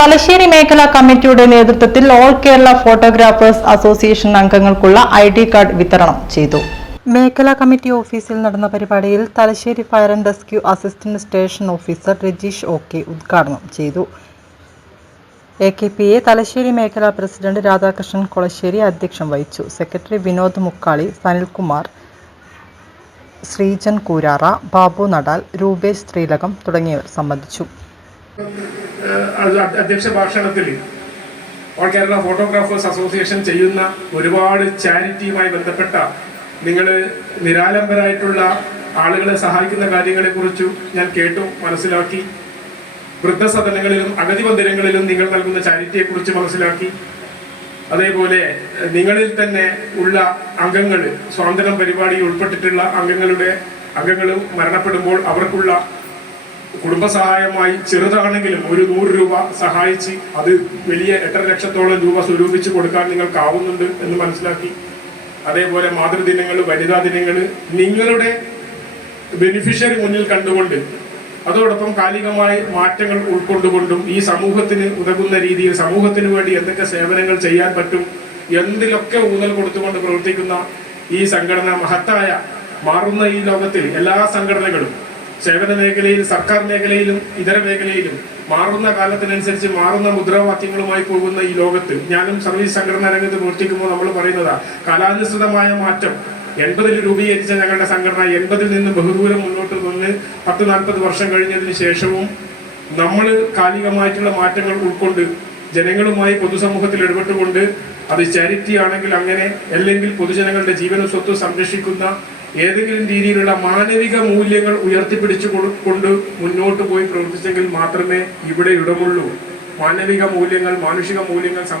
തലശ്ശേരി മേഖലാ കമ്മിറ്റിയുടെ നേതൃത്വത്തിൽ ഓൾ കേരള ഫോട്ടോഗ്രാഫേഴ്സ് അസോസിയേഷൻ അംഗങ്ങൾക്കുള്ള ഐ ഡി കാർഡ് വിതരണം ചെയ്തു. മേഖലാ കമ്മിറ്റി ഓഫീസിൽ നടന്ന പരിപാടിയിൽ Thalassery fire and rescue assistant station officer Rajeesh O K ഉദ്ഘാടനം ചെയ്തു. A K P A Thalassery മേഖലാ പ്രസിഡന്റ് രാധാകൃഷ്ണൻ കൊളശ്ശേരി അധ്യക്ഷം വഹിച്ചു. സെക്രട്ടറി വിനോദ് മുക്കാളി സനിൽകുമാർ ശ്രീജൻ കൂരാറ ബാബു നടാൽ രൂപേഷ് ശ്രീലകം തുടങ്ങിയവർ സംബന്ധിച്ചു. അധ്യക്ഷ ഭാഷണത്തിൽ ഓൾ കേരള ഫോട്ടോഗ്രാഫേഴ്സ് അസോസിയേഷൻ ചെയ്യുന്ന ഒരുപാട് ചാരിറ്റിയുമായി ബന്ധപ്പെട്ട നിങ്ങൾ നിരാലംബരായിട്ടുള്ള ആളുകളെ സഹായിക്കുന്ന കാര്യങ്ങളെക്കുറിച്ചും ഞാൻ കേട്ടു മനസ്സിലാക്കി. വൃദ്ധസദനങ്ങളിലും അഗതി മന്ദിരങ്ങളിലും നിങ്ങൾ നൽകുന്ന ചാരിറ്റിയെക്കുറിച്ച് മനസ്സിലാക്കി. അതേപോലെ നിങ്ങളിൽ തന്നെ ഉള്ള അംഗങ്ങൾ സ്വാതന്ത്ര്യം പരിപാടിയിൽ ഉൾപ്പെട്ടിട്ടുള്ള അംഗങ്ങളുടെ അംഗങ്ങളും മരണപ്പെടുമ്പോൾ അവർക്കുള്ള കുടുംബസഹായമായി ചെറുതാണെങ്കിലും ഒരു നൂറ് രൂപ സഹായിച്ച് അത് വലിയ എട്ടര ലക്ഷത്തോളം രൂപ സ്വരൂപിച്ച് കൊടുക്കാൻ നിങ്ങൾക്കാവുന്നുണ്ട് എന്ന് മനസ്സിലാക്കി. അതേപോലെ മാതൃദിനങ്ങൾ വനിതാ ദിനങ്ങൾ നിങ്ങളുടെ ബെനിഫിഷ്യറി മുന്നിൽ കണ്ടുകൊണ്ട് അതോടൊപ്പം കാലികമായ മാറ്റങ്ങൾ ഉൾക്കൊണ്ടുകൊണ്ടും ഈ സമൂഹത്തിന് ഉതകുന്ന രീതിയിൽ സമൂഹത്തിന് വേണ്ടി എന്തൊക്കെ സേവനങ്ങൾ ചെയ്യാൻ പറ്റും എന്തിലൊക്കെ ഊന്നൽ കൊടുത്തുകൊണ്ട് പ്രവർത്തിക്കുന്ന ഈ സംഘടന മഹത്തായ മാറുന്ന ഈ ലോകത്തിൽ എല്ലാ സംഘടനകളും സേവന മേഖലയിൽ സർക്കാർ മേഖലയിലും ഇതര മേഖലയിലും മാറുന്ന കാലത്തിനനുസരിച്ച് മാറുന്ന മുദ്രാവാക്യങ്ങളുമായി പോകുന്ന ഈ ലോകത്ത് ഞാനും സർവീസ് സംഘടനാ രംഗത്ത് പ്രവർത്തിക്കുമ്പോൾ നമ്മൾ പറയുന്നതാ കാലാനുസൃതമായ മാറ്റം. എൺപതിൽ രൂപീകരിച്ച ഞങ്ങളുടെ സംഘടന എൺപതിൽ നിന്ന് ബഹുദൂരം മുന്നോട്ട് നിന്ന് പത്ത് നാൽപ്പത് വർഷം കഴിഞ്ഞതിന് ശേഷവും നമ്മൾ കാലികമായിട്ടുള്ള മാറ്റങ്ങൾ ഉൾക്കൊണ്ട് ജനങ്ങളുമായി പൊതുസമൂഹത്തിൽ ഇടപെട്ടുകൊണ്ട് അത് ചാരിറ്റി ആണെങ്കിൽ അങ്ങനെ അല്ലെങ്കിൽ പൊതുജനങ്ങളുടെ ജീവനും സ്വത്തും സംരക്ഷിക്കുന്ന ഏതെങ്കിലും രീതിയിലുള്ള മാനവിക മൂല്യങ്ങൾ ഉയർത്തിപ്പിടിച്ചു കൊണ്ട് മുന്നോട്ട് പോയി പ്രവർത്തിച്ചെങ്കിൽ മാത്രമേ ഇവിടെ ഇടമുള്ളൂ. മാനവിക മൂല്യങ്ങൾ മാനുഷിക മൂല്യങ്ങൾ